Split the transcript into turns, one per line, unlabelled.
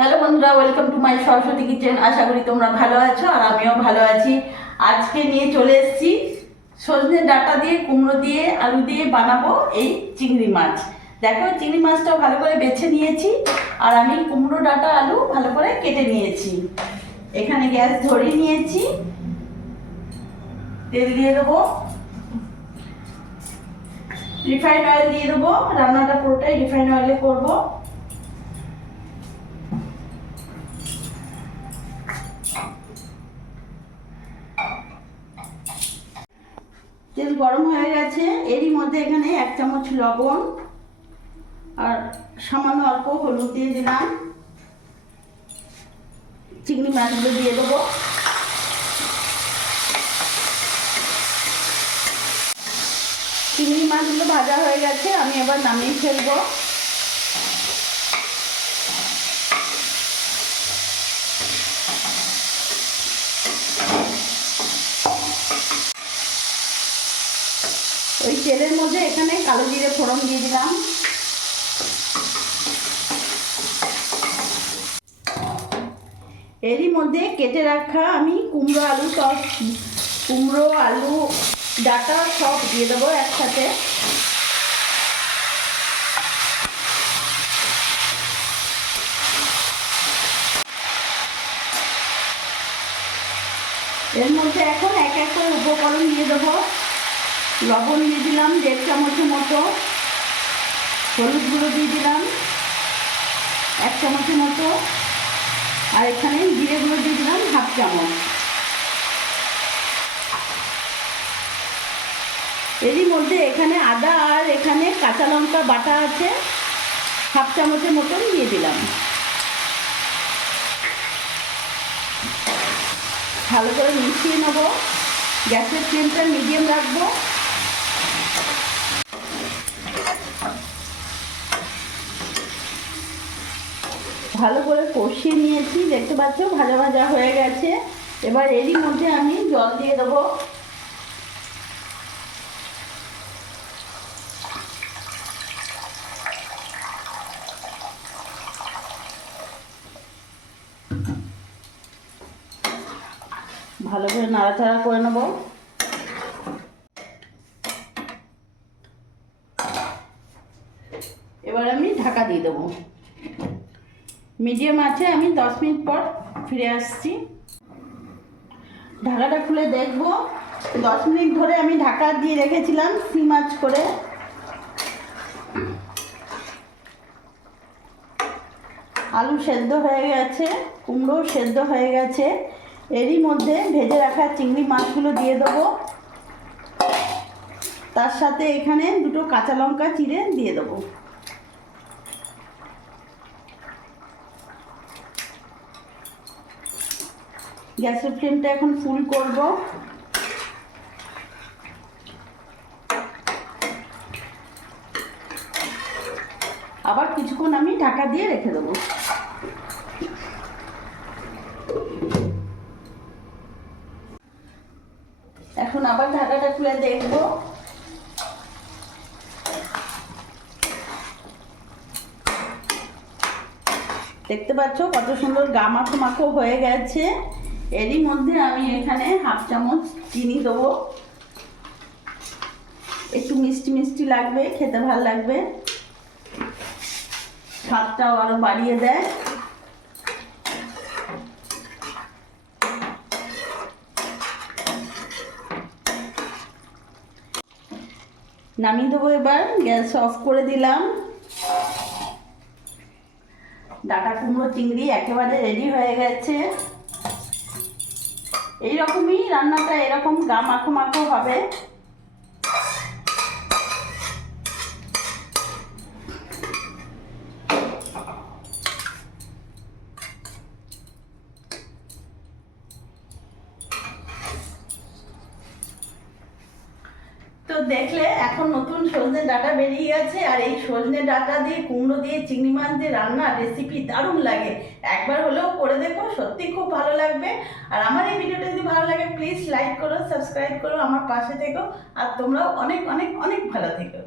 Hello বন্ধুরা welcome to my Saraswati kitchen আশা করি তোমরা ভালো আছো আর আমিও ভালো আছি। আজকে নিয়ে চলে এসেছি সজনে ডাটা দিয়ে, কুমড়ো দিয়ে, আলু দিয়ে বানাবো এই চিংড়ি মাছ। দেখো, চিংড়ি মাছটাও ভালো করে বেছে নিয়েছি আর আমি কুমড়ো ডাটা, আলু ভালো করে কেটে নিয়েছি। এখানে গ্যাস ধরিয়ে নিয়েছি। তেল দিয়ে দেবো। রিফাইন্ড অয়েল দিয়ে দেবো। রান্নাটা পুরোটাই রিফাইন্ড অয়েলে করব। তেল গরম হয়ে গেছে, এরই মধ্যে এখানে এক চামচ লবণ আর সামান্য অল্প হলুদ দিয়ে দিলাম। চিংড়ি মাছগুলো দিয়ে দেবো। চিংড়ি মাছগুলো ভাজা হয়ে গেছে, আমি এবার নামিয়ে ফেলব। ওই তেলের মধ্যে এখানে কালো জিরে ফোড়ন দিয়ে দিলাম। এরই মধ্যে কেটে রাখা আমি কুমড়ো আলু সব কুমড়ো আলু, ডাটা সব দিয়ে দেবো একসাথে। এর মধ্যে এখন এক এক করে উপকরণ দিয়ে দেবো। লবণ দিয়ে দিলাম, দেড় চামচের মতো। হলুদ গুঁড়ো দিয়ে দিলাম, এক চামচের মতো। আর এখানে জিরে গুঁড়ো দিয়ে দিলাম হাফ চামচ। এরই মধ্যে এখানে আদা আর এখানে কাঁচা লঙ্কা বাটা আছে, হাফ চামচের মতন দিয়ে দিলাম। ভালো করে মিশিয়ে নেব। গ্যাসের ফ্লেমটা মিডিয়াম রাখব। ভালো করে কষিয়ে নিয়েছি, দেখতে পাচ্ছ ভাজা ভাজা হয়ে গেছে। এবার এরই মধ্যে আমি জল দিয়ে দেবো। ভালো করে নাড়াচাড়া করে নেব। এবার আমি ঢাকা দিয়ে দেবো। মিডিয়াম আছে, আমি দশ মিনিট পর ফিরে আসছি। ঢাকাটা খুলে দেখব। দশ মিনিট ধরে আমি ঢাকা দিয়ে রেখেছিলাম সি মাছ করে। আলু সেদ্ধ হয়ে গেছে, কুমড়ো সেদ্ধ হয়ে গেছে। এরই মধ্যে ভেজে রাখা চিংড়ি মাছগুলো দিয়ে দেবো। তার সাথে এখানে দুটো কাঁচা লঙ্কা চিড়ে দিয়ে দেবো। গ্যাসের ফ্লেমটা এখন ফুল করব। আবার কিছুক্ষণ আমি ঢাকা দিয়ে রেখে দেবো। এখন আবার ঢাকাটা খুলে দেখব। দেখতে পাচ্ছ কত সুন্দর গামাখো মাখো হয়ে গেছে। এরই মধ্যে আমি এখানে হাফ চামচ চিনি দেবো। একটু মিষ্টি মিষ্টি লাগবে, খেতে ভালো লাগবে। স্বাদটাও আরও বাড়িয়ে দেয়। নামিয়ে দেবো এবার, গ্যাস অফ করে দিলাম। ডাটা কুমড়ো, চিংড়ি একেবারে রেডি হয়ে গেছে। এইরকমই রান্নাটা এরকম গা মাখো মাখো হবে। তো দেখলে এখন নতুন সজনে ডাটা বেরিয়ে গেছে, আর এই সজনে ডাটা দিয়ে কুমড়ো দিয়ে চিংড়ি মাছ দিয়ে রান্না রেসিপি দারুণ লাগে। একবার হলেও করে দেখো, সত্যি খুব ভালো লাগবে। আর আমার এই ভিডিওটা যদি ভালো লাগে প্লিজ লাইক করো সাবস্ক্রাইব করো, আমার পাশে থেকো। আর তোমরাও অনেক অনেক অনেক ভালো থেকো।